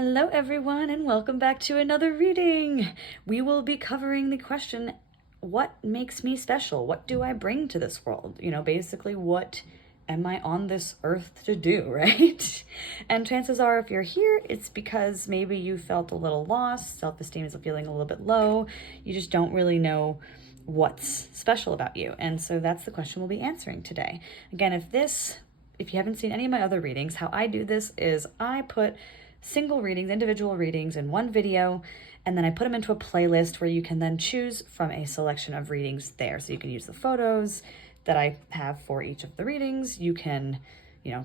Hello everyone and welcome back to another reading. We will be covering the question, what makes me special? What do I bring to this world? Basically what am I on this earth to do, right? And chances are if you're here, it's because maybe you felt a little lost, self-esteem is feeling a little bit low, you just don't really know what's special about you. And so that's the question we'll be answering today. Again, if you haven't seen any of my other readings, how I do this is I put single readings, individual readings in one video, and then I put them into a playlist where you can then choose from a selection of readings there. So you can use the photos that I have for each of the readings. You can,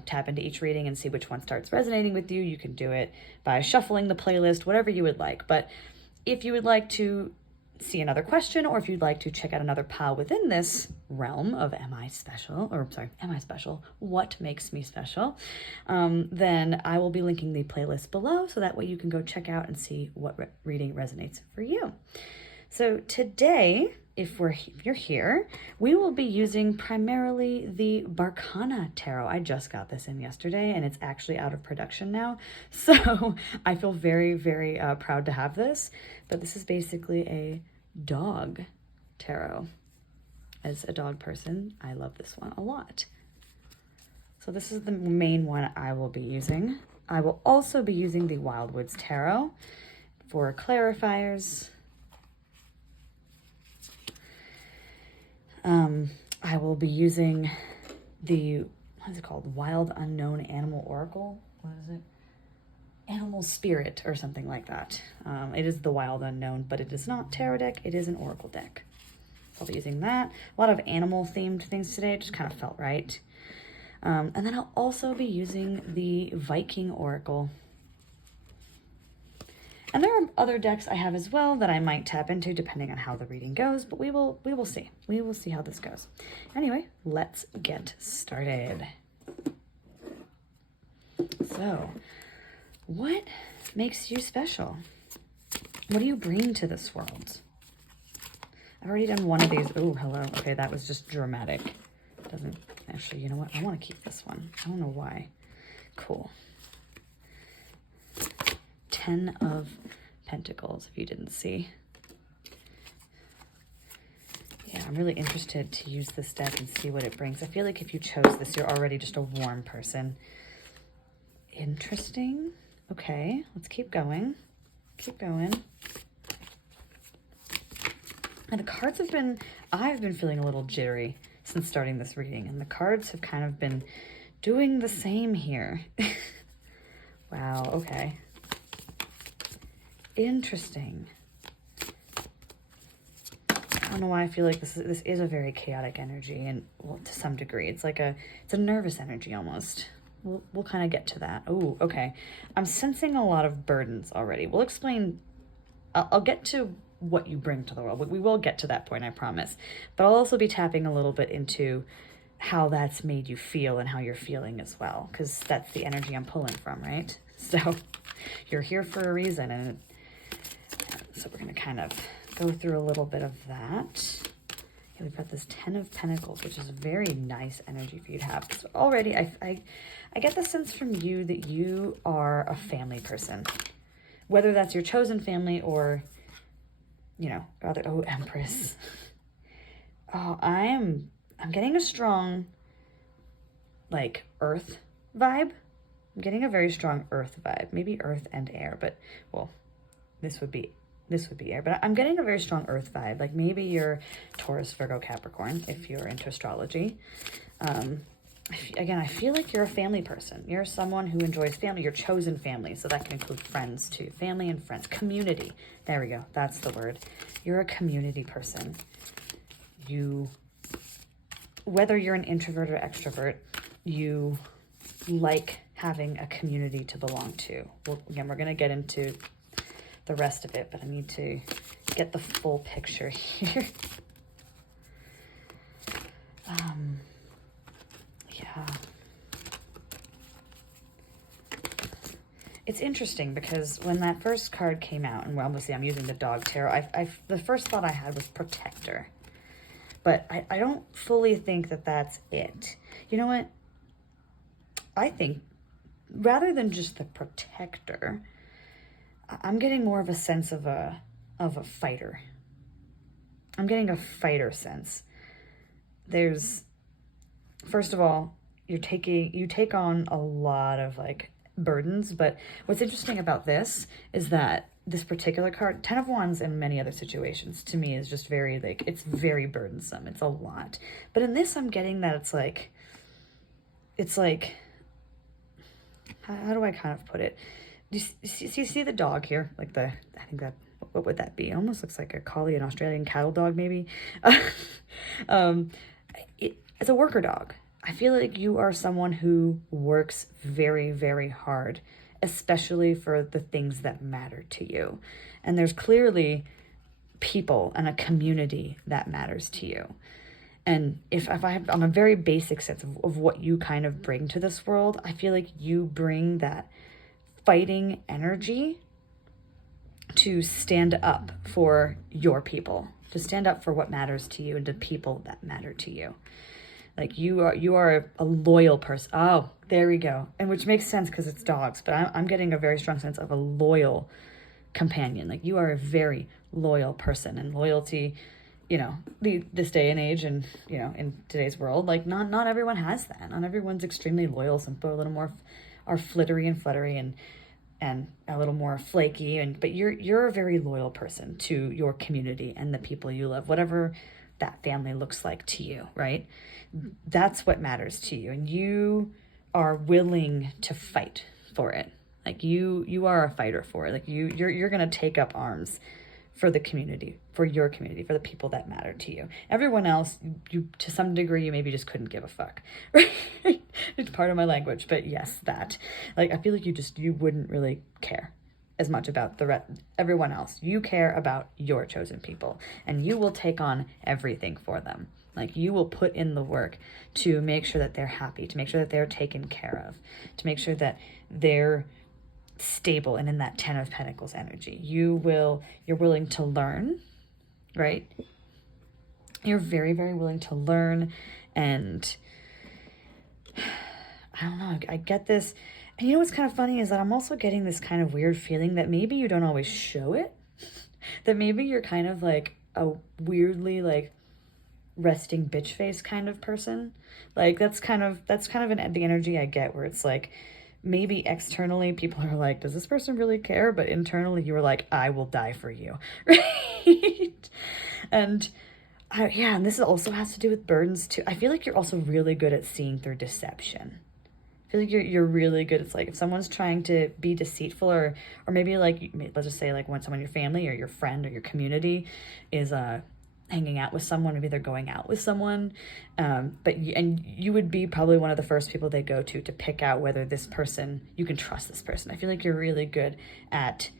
tap into each reading and see which one starts resonating with you. You can do it by shuffling the playlist, whatever you would like. But if you would like to see another question, or if you'd like to check out another pile within this realm of am I special, what makes me special, then I will be linking the playlist below, so that way you can go check out and see what reading resonates for you. So today, if you're here, we will be using primarily the Barkana Tarot. I just got this in yesterday and it's actually out of production now. So I feel very, very proud to have this, but this is basically a dog tarot. As a dog person, I love this one a lot. So this is the main one I will be using. I will also be using the Wildwoods Tarot for clarifiers. I will be using the, what is it called? Wild Unknown Animal Oracle. What is it? Animal Spirit or something like that. It is the Wild Unknown, but it is not tarot deck. It is an oracle deck. So I'll be using that. A lot of animal themed things today. It just kind of felt right. And then I'll also be using the Viking Oracle. And there are other decks I have as well that I might tap into depending on how the reading goes, but we will see. We will see how this goes. Anyway, let's get started. So, what makes you special? What do you bring to this world? I've already done one of these. Oh, hello. Okay, that was just dramatic. Doesn't actually, you know what? I want to keep this one. I don't know why. Cool. 10 of Pentacles, if you didn't see. Yeah, I'm really interested to use this deck and see what it brings. I feel like if you chose this, you're already just a warm person. Interesting. Okay, let's keep going. Keep going. And the cards I've been feeling a little jittery since starting this reading, and the cards have kind of been doing the same here. Wow, okay. Interesting. I don't know why I feel like this is a very chaotic energy, and well, to some degree, it's a nervous energy almost. We'll kind of get to that. Oh, okay. I'm sensing a lot of burdens already. We'll explain. I'll get to what you bring to the world. We will get to that point, I promise. But I'll also be tapping a little bit into how that's made you feel and how you're feeling as well, because that's the energy I'm pulling from, right? So you're here for a reason, and so we're going to kind of go through a little bit of that. Yeah, we've got this 10 of Pentacles, which is a very nice energy for you to have. So already, I get the sense from you that you are a family person. Whether that's your chosen family or, Empress. Oh, I'm getting a strong, earth vibe. I'm getting a very strong earth vibe. Maybe earth and air, but, well, this would be air, but I'm getting a very strong earth vibe. Like maybe you're Taurus, Virgo, Capricorn, if you're into astrology. Again, I feel like you're a family person. You're someone who enjoys family, your chosen family. So that can include friends too, family and friends, community. There we go. That's the word. You're a community person. Whether you're an introvert or extrovert, you like having a community to belong to. Well, again, we're going to get into the rest of it, but I need to get the full picture here. Yeah. It's interesting because when that first card came out, and obviously I'm using the dog tarot, the first thought I had was Protector. But I don't fully think that that's it. You know what? I think rather than just the Protector, I'm getting more of a sense of a fighter. I'm getting a fighter sense. There's, first of all, you take on a lot of like burdens, but what's interesting about this is that this particular card, 10 of Wands in many other situations, to me is just very like, it's very burdensome. It's a lot. But in this, I'm getting that it's like, how do I kind of put it? You see the dog here? Like I think that, what would that be? It almost looks like a collie, an Australian cattle dog, maybe. It's a worker dog. I feel like you are someone who works very, very hard, especially for the things that matter to you. And there's clearly people and a community that matters to you. And if I have, on a very basic sense of what you kind of bring to this world, I feel like you bring that fighting energy to stand up for your people, to stand up for what matters to you and to people that matter to you. Like you are a loyal person. Oh, there we go. And which makes sense because it's dogs, but I'm getting a very strong sense of a loyal companion. Like you are a very loyal person, and loyalty, you know, this day and age and, you know, in today's world, like not everyone has that. Not everyone's extremely loyal. Some people are a little more are flittery and fluttery and a little more flaky, but you're a very loyal person to your community and the people you love, whatever that family looks like to you, right? That's what matters to you, and you are willing to fight for it. Like you are a fighter for it. Like you're gonna take up arms for the community, for your community, for the people that matter to you. Everyone else, you to some degree, you maybe just couldn't give a fuck. Right? It's part of my language, but yes, that. Like I feel like you wouldn't really care as much about everyone else. You care about your chosen people, and you will take on everything for them. Like you will put in the work to make sure that they're happy, to make sure that they're taken care of, to make sure that they're stable and in that 10 of Pentacles energy. You're willing to learn, right? You're very, very willing to learn, and I don't know, I get this. And you know what's kind of funny is that I'm also getting this kind of weird feeling that maybe you don't always show it, that maybe you're kind of like a weirdly like resting bitch face kind of person. Like that's kind of the energy I get, where it's like maybe externally people are like, does this person really care? But internally you were like, I will die for you. Right? And and this also has to do with burdens too. I feel like you're also really good at seeing through deception. I feel like you're really good. It's like if someone's trying to be deceitful, or maybe like, let's just say like when someone in your family or your friend or your community is hanging out with someone, maybe they're going out with someone, but you would be probably one of the first people they go to pick out whether this person, you can trust this person. I feel like you're really good at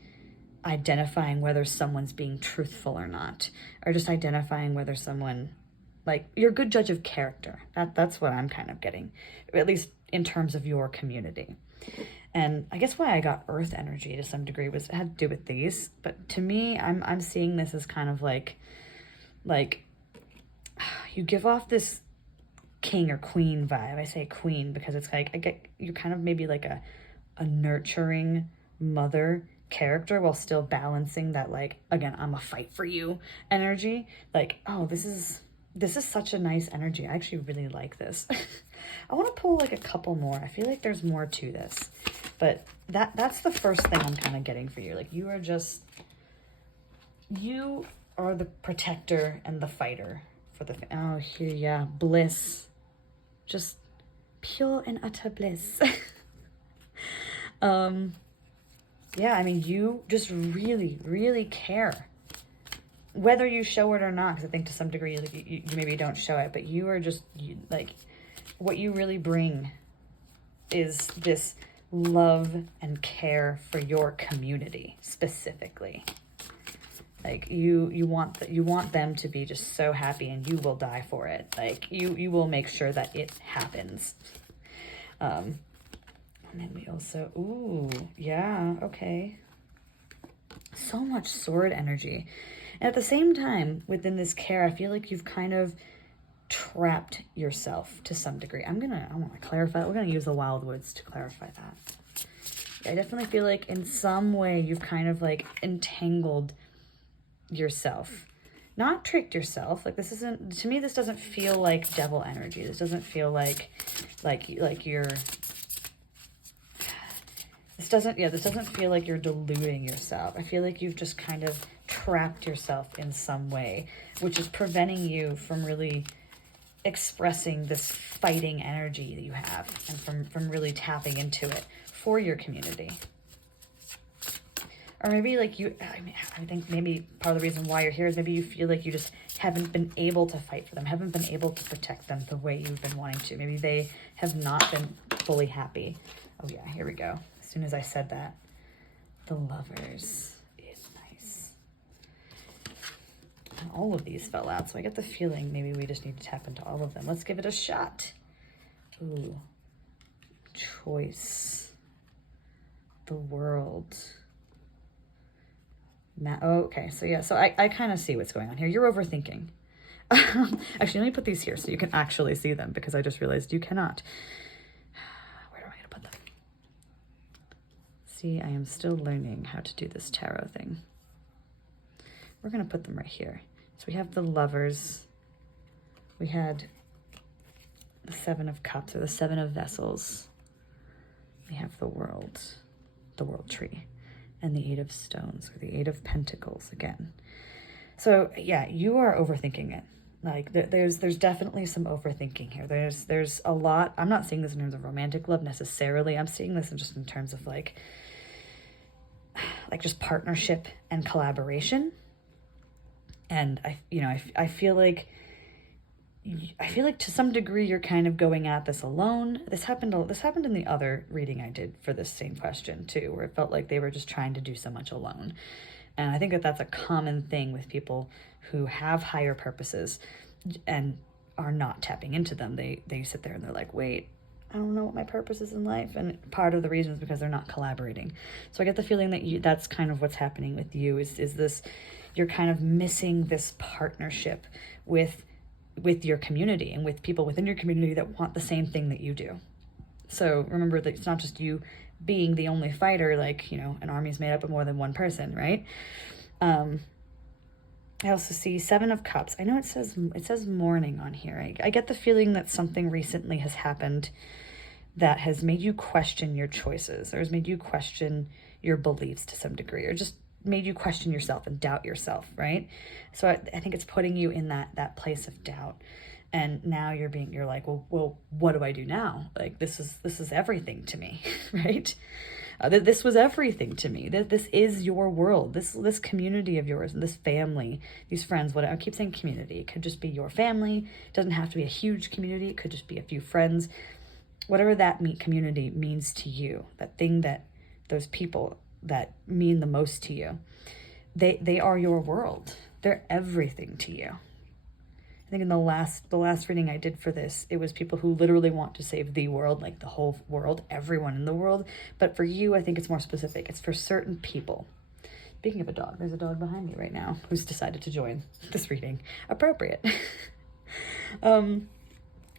identifying whether someone's being truthful or not, or just identifying whether someone, like, you're a good judge of character. That's what I'm kind of getting, at least in terms of your community. And I guess why I got earth energy to some degree was it had to do with these, but to me, I'm seeing this as kind of like you give off this king or queen vibe. I say queen because it's like, I get you're kind of maybe like a nurturing mother character while still balancing that, like, again, I'm a fight for you energy. Like, oh, this is such a nice energy. I actually really like this. I want to pull like a couple more. I feel like there's more to this, but that's the first thing I'm kind of getting for you. Like you are the protector and the fighter for the, oh, here, yeah, bliss. Just pure and utter bliss. Yeah, I mean, you just really, really care. Whether you show it or not, because I think to some degree, like, you maybe don't show it, but you are just, like, what you really bring is this love and care for your community, specifically. Like, you want them to be just so happy, and you will die for it. Like, you will make sure that it happens. And then we also, ooh, yeah, okay. So much sword energy. And at the same time, within this care, I feel like you've kind of trapped yourself to some degree. I want to clarify. We're going to use the Wildwoods to clarify that. I definitely feel like in some way you've kind of like entangled yourself. Not tricked yourself. Like this isn't, to me, this doesn't feel like devil energy. This doesn't feel like you're, this doesn't feel like you're deluding yourself. I feel like you've just kind of trapped yourself in some way, which is preventing you from really expressing this fighting energy that you have, and from really tapping into it for your community. Or maybe like I think maybe part of the reason why you're here is maybe you feel like you just haven't been able to fight for them, haven't been able to protect them the way you've been wanting to. Maybe they have not been fully happy. Oh yeah, here we go. As soon as I said that, the Lovers is nice. And all of these fell out, so I get the feeling maybe we just need to tap into all of them. Let's give it a shot. Ooh. Choice. The World. Okay, so yeah, so I kind of see what's going on here. You're overthinking. Actually, let me put these here so you can actually see them, because I just realized you cannot. Where am I going to put them? See, I am still learning how to do this tarot thing. We're going to put them right here. So we have the Lovers. We had the Seven of Cups, or the Seven of Vessels. We have the World Tree. And the Eight of Stones, or the Eight of Pentacles again. So yeah, you are overthinking it. Like there's definitely some overthinking here. There's a lot. I'm not seeing this in terms of romantic love necessarily. I'm seeing this just in terms of like just partnership and collaboration. And I feel like to some degree you're kind of going at this alone. This happened in the other reading I did for this same question too, where it felt like they were just trying to do so much alone. And I think that that's a common thing with people who have higher purposes and are not tapping into them. They sit there and they're like, wait, I don't know what my purpose is in life. And part of the reason is because they're not collaborating. So I get the feeling that that's kind of what's happening with you is this, you're kind of missing this partnership with your community and with people within your community that want the same thing that you do. So remember that it's not just you being the only fighter, like, an army is made up of more than one person, right? I also see Seven of Cups. I know it says mourning on here. I get the feeling that something recently has happened that has made you question your choices, or has made you question your beliefs to some degree, or just made you question yourself and doubt yourself, right? So I think it's putting you in that place of doubt. And now you're like, well, what do I do now? Like, this is everything to me, right? This was everything to me. This is your world. This community of yours, and this family, these friends, whatever. I keep saying community. It could just be your family. It doesn't have to be a huge community. It could just be a few friends. Whatever that community means to you, that thing that those people that mean the most to you, they are your world. They're everything to you. I think in the last reading I did for this, it was people who literally want to save the world, like the whole world, everyone in the world. But for you, I think it's more specific. It's for certain people. Speaking of a dog, there's a dog behind me right now who's decided to join this reading. Appropriate.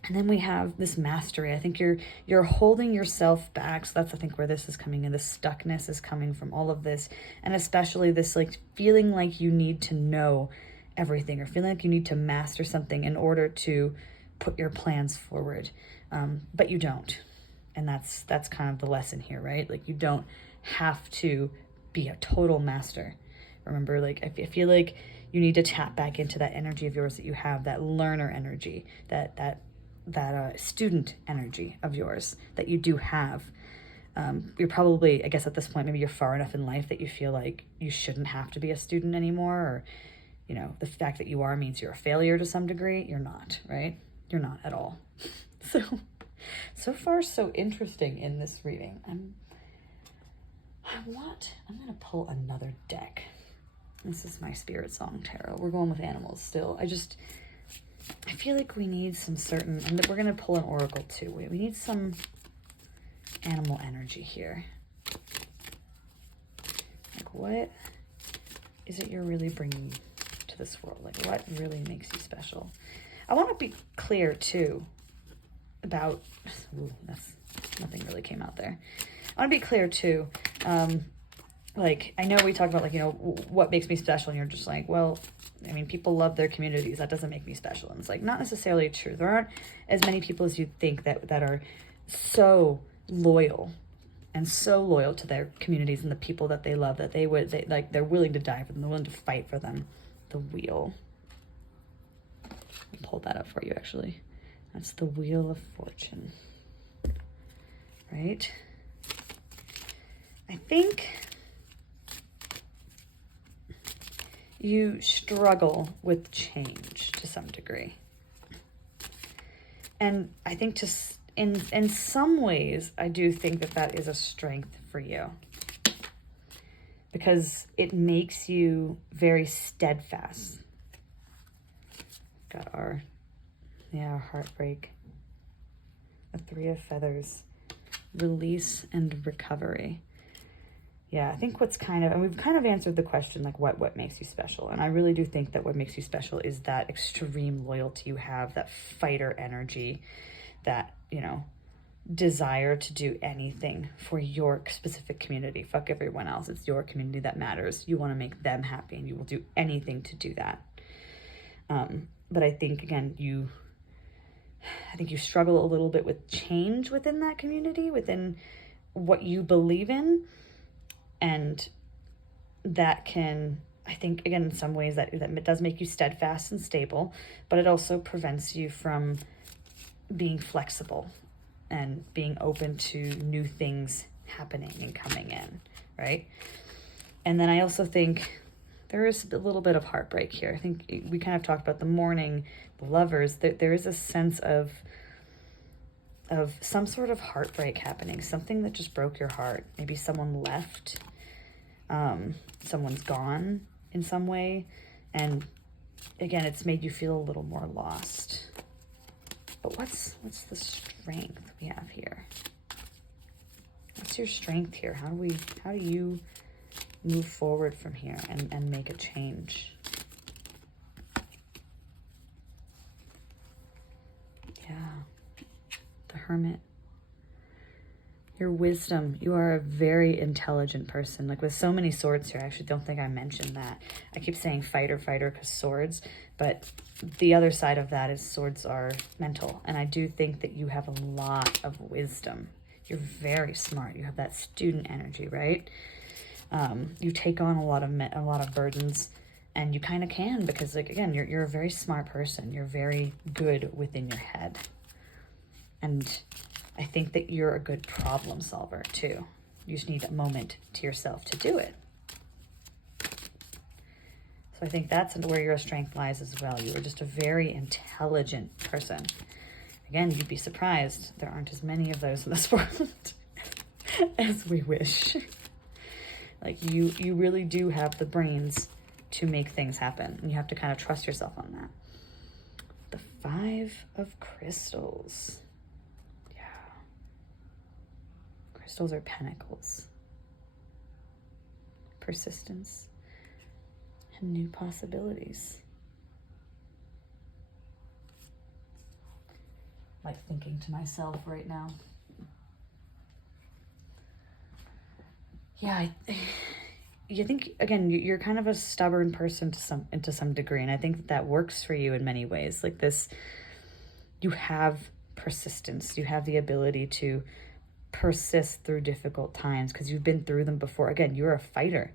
And then we have this mastery. I think you're holding yourself back. So that's, I think, where this is coming in. The stuckness is coming from all of this. And especially this like feeling like you need to know everything, or feeling like you need to master something in order to put your plans forward. But you don't. And that's kind of the lesson here, right? Like, you don't have to be a total master. Remember, like, I feel like you need to tap back into that energy of yours that you have, that learner energy, that student energy of yours that you do have. You're probably, I guess at this point, maybe you're far enough in life that you feel like you shouldn't have to be a student anymore, or, the fact that you are means you're a failure to some degree. You're not, right? You're not at all. So far, so interesting in this reading. I'm going to pull another deck. This is my Spirit Song Tarot. We're going with animals still. I feel like we need some certain, and we're going to pull an oracle too. We need some animal energy here. Like, what is it you're really bringing to this world? Like, what really makes you special? I want to be clear too about, nothing really came out there. I want to be clear too. Like, I know we talk about, like, you know, what makes me special, and you're just like, well, I mean, people love their communities. That doesn't make me special. And it's like, not necessarily true. There aren't as many people as you think that are so loyal to their communities and the people that they love, that they're willing to die for them, they're willing to fight for them. The wheel. I'll pull that up for you, actually. That's the Wheel of Fortune. Right? I think you struggle with change to some degree. And I think in some ways, I do think that is a strength for you. Because it makes you very steadfast. Got our heartbreak. The Three of Feathers. Release and recovery. Yeah, I think and we've kind of answered the question, like, what makes you special? And I really do think that what makes you special is that extreme loyalty you have, that fighter energy, that, you know, desire to do anything for your specific community. Fuck everyone else. It's your community that matters. You want to make them happy, and you will do anything to do that. But I think, again, you struggle a little bit with change within that community, within what you believe in. And that can, I think, again, in some ways that does make you steadfast and stable, but it also prevents you from being flexible and being open to new things happening and coming in, right? And then I also think there is a little bit of heartbreak here. I think we kind of talked about the mourning, the Lovers, that there is a sense of some sort of heartbreak happening, something that just broke your heart. Maybe someone left, someone's gone in some way, and again, it's made you feel a little more lost. But what's the strength we have here? What's your strength here? How do you move forward from here and make a change? Hermit. Your wisdom. You are a very intelligent person. Like, with so many swords here, I actually don't think I mentioned that. I keep saying fighter because swords, but the other side of that is swords are mental. And I do think that you have a lot of wisdom. You're very smart. You have that student energy, right? You take on a lot of burdens, and you kind of can, because, like, again, you're a very smart person. You're very good within your head. And I think that you're a good problem solver too. You just need a moment to yourself to do it. So I think that's where your strength lies as well. You are just a very intelligent person. Again, you'd be surprised. There aren't as many of those in this world as we wish. Like, you really do have the brains to make things happen. And you have to kind of trust yourself on that. The Five of Crystals. Crystals are pentacles, persistence, and new possibilities. Like, thinking to myself right now. Yeah, you think, again, you're kind of a stubborn person to some degree, and I think that works for you in many ways. Like this, you have persistence. You have the ability to persist through difficult times because you've been through them before. Again, you're a fighter.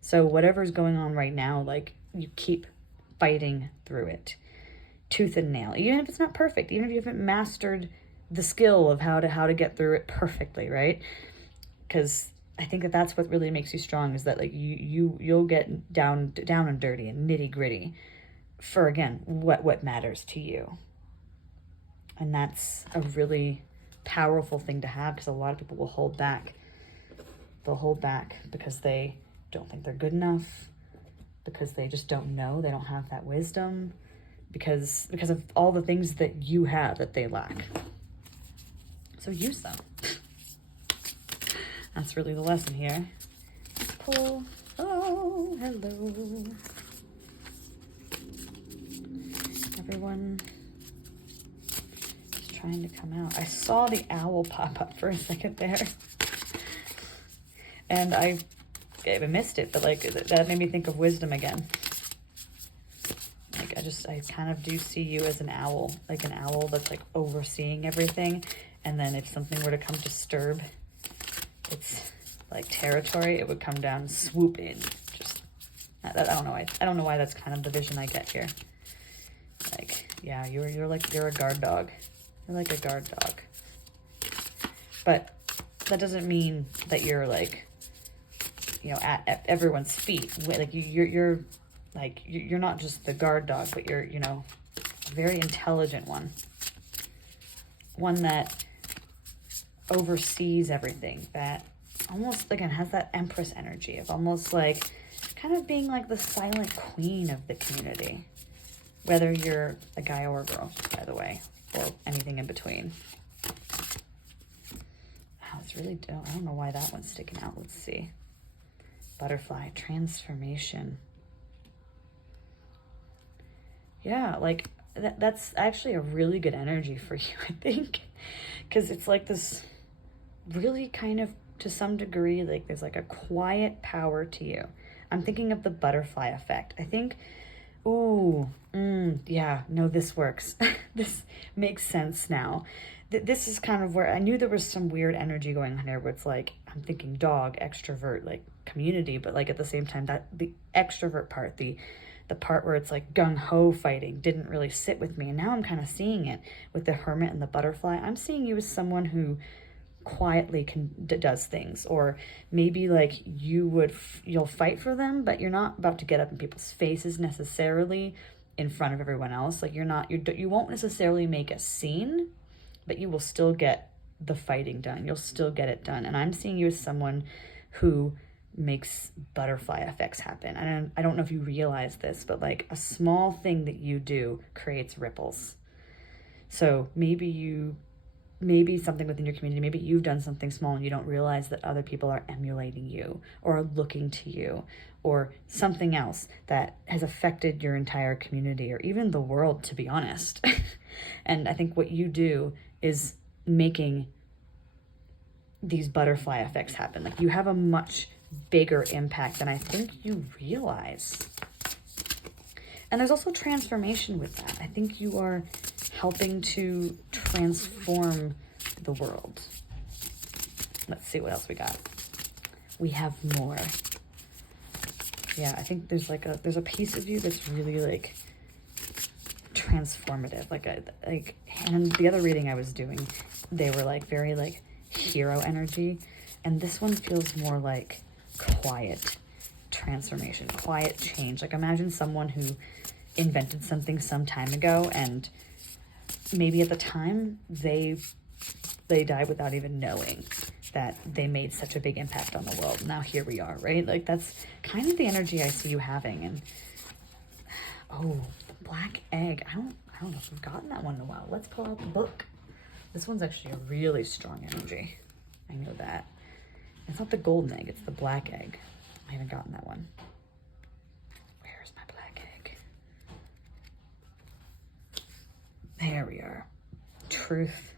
So whatever's going on right now, like, you keep fighting through it, tooth and nail, even if it's not perfect, even if you haven't mastered the skill of how to get through it perfectly, right? Because I think that's what really makes you strong, is that, like, you'll get down and dirty and nitty gritty for, again, what matters to you. And that's a really powerful thing to have, because a lot of people will hold back. They'll hold back because they don't think they're good enough, because they just don't know, they don't have that wisdom, because of all the things that you have that they lack. So use them. That's really the lesson here. Let's pull. Oh, hello. Everyone is trying to come out. I saw the owl pop up for a second there. And I missed it, but like that made me think of wisdom again. Like I kind of do see you as an owl, like an owl that's like overseeing everything. And then if something were to come disturb its like territory, it would come down and swoop in. Just, I don't know why that's kind of the vision I get here. Like, yeah, you're a guard dog. You're like a guard dog. But that doesn't mean that you're like, you know, at everyone's feet. Like you're not just the guard dog, but you're, you know, a very intelligent one. One that oversees everything, that almost, again, has that empress energy of almost like kind of being like the silent queen of the community. Whether you're a guy or a girl, by the way, or anything in between. Wow, it's really dope. I don't know why that one's sticking out. Let's see. Butterfly, transformation. Yeah, like that's actually a really good energy for you, I think. Because it's like this really kind of, to some degree, like there's like a quiet power to you. I'm thinking of the butterfly effect. I think, yeah, no, this works. This makes sense now. This is kind of where I knew there was some weird energy going on there where it's like, I'm thinking dog, extrovert, like community, but like at the same time, that the extrovert part, the part where it's like gung-ho fighting didn't really sit with me. And now I'm kind of seeing it with the hermit and the butterfly. I'm seeing you as someone who quietly does things, or maybe like you'll fight for them, but you're not about to get up in people's faces necessarily in front of everyone else. Like you won't necessarily make a scene, but you will still get the fighting done. You'll still get it done. And I'm seeing you as someone who makes butterfly effects happen. And I don't know if you realize this, but like a small thing that you do creates ripples. So maybe something within your community, maybe you've done something small and you don't realize that other people are emulating you or are looking to you, or something else that has affected your entire community or even the world, to be honest. And I think what you do is making these butterfly effects happen. Like you have a much bigger impact than I think you realize. And there's also transformation with that. I think you are helping to transform the world. Let's see what else we got. We have more. Yeah, I think there's a piece of you that's really like transformative. And the other reading I was doing, they were like very like hero energy, and this one feels more like quiet transformation, quiet change. Like imagine someone who invented something some time ago, and maybe at the time they died without even knowing that they made such a big impact on the world. Now here we are, right? Like that's kind of the energy I see you having. And the black egg. I don't know if we've gotten that one in a while. Let's pull out the book. This one's actually a really strong energy. I know that. It's not the golden egg, it's the black egg. I haven't gotten that one. Where's my black egg? There we are. Truth.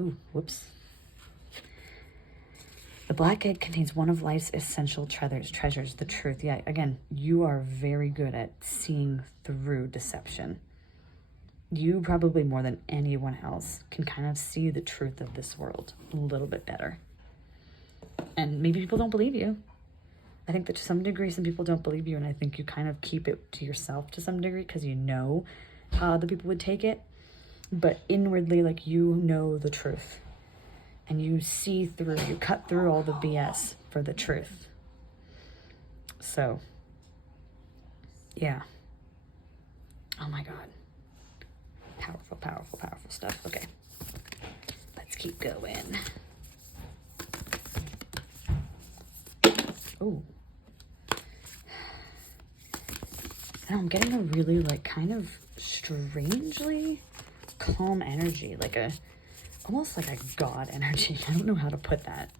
Ooh, whoops. The black egg contains one of life's essential treasures, the truth. Yeah, again, you are very good at seeing through deception. You probably more than anyone else can kind of see the truth of this world a little bit better. And maybe people don't believe you. I think that to some degree, some people don't believe you, and I think you kind of keep it to yourself to some degree because you know how other people would take it. But inwardly, like, you know the truth. And you see through, you cut through all the BS for the truth. So, yeah. Oh my God. Powerful, powerful, powerful stuff. Okay. Let's keep going. Oh. And I'm getting a really, like, kind of strangely calm energy. Like almost like a God energy. I don't know how to put that.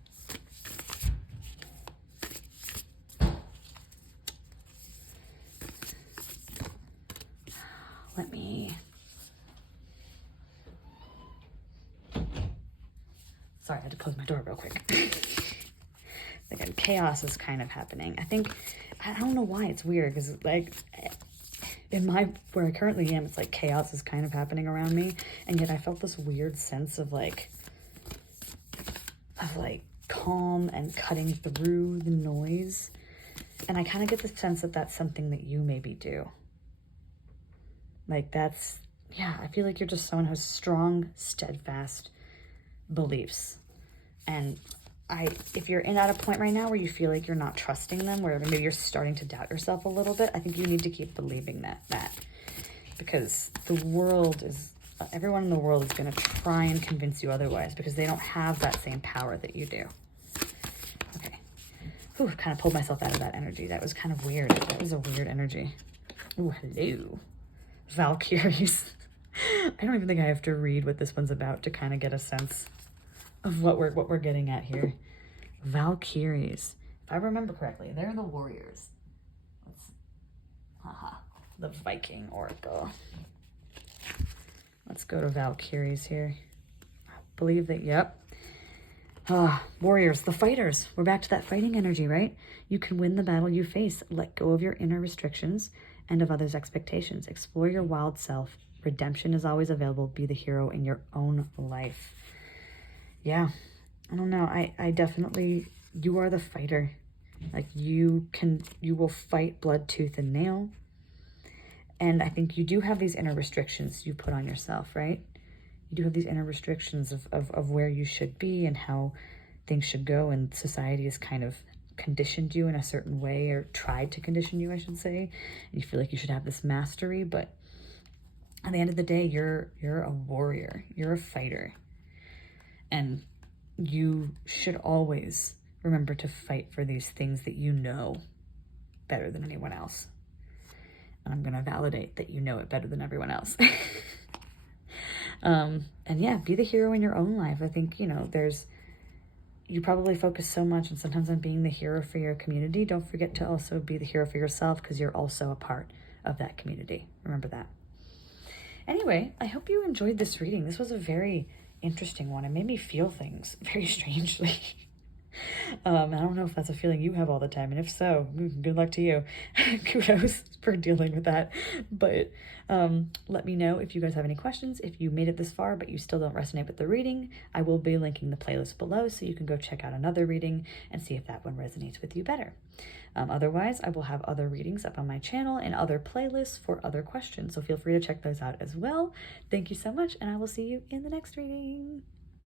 Let me... Sorry, I had to close my door real quick. like chaos is kind of happening. I don't know why it's weird, because like where I currently am, it's like chaos is kind of happening around me, and yet I felt this weird sense of like calm and cutting through the noise. And I kind of get the sense that that's something that you maybe do. Like I feel like you're just someone who has strong, steadfast beliefs. And if you're at a point right now where you feel like you're not trusting them, where maybe you're starting to doubt yourself a little bit, I think you need to keep believing that. Because everyone in the world is going to try and convince you otherwise, because they don't have that same power that you do. Okay. Ooh, I kind of pulled myself out of that energy. That was kind of weird. That was a weird energy. Ooh, hello. Valkyries. I don't even think I have to read what this one's about to kind of get a sense of what we're getting at here. Valkyries. If I remember correctly, they're the warriors. The Viking oracle. Let's go to Valkyries here. I believe that, yep. Warriors, the fighters. We're back to that fighting energy, right? You can win the battle you face. Let go of your inner restrictions and of others' expectations. Explore your wild self. Redemption is always available. Be the hero in your own life. Yeah, I don't know. I definitely, you are the fighter. Like you will fight blood, tooth, and nail. And I think you do have these inner restrictions you put on yourself, right? You do have these inner restrictions of where you should be and how things should go. And society has kind of conditioned you in a certain way, or tried to condition you, I should say. And you feel like you should have this mastery, but at the end of the day, you're a warrior. You're a fighter. And you should always remember to fight for these things that you know better than anyone else. And I'm going to validate that you know it better than everyone else. And yeah, be the hero in your own life. I think, you probably focus so much and sometimes on being the hero for your community. Don't forget to also be the hero for yourself, because you're also a part of that community. Remember that. Anyway, I hope you enjoyed this reading. This was a very interesting one. It made me feel things very strangely. I don't know if that's a feeling you have all the time, and if so, good luck to you. Kudos for dealing with that. But let me know if you guys have any questions. If you made it this far but you still don't resonate with the reading, I will be linking the playlist below so you can go check out another reading and see if that one resonates with you better. Otherwise, I will have other readings up on my channel and other playlists for other questions, so feel free to check those out as well. Thank you so much, and I will see you in the next reading.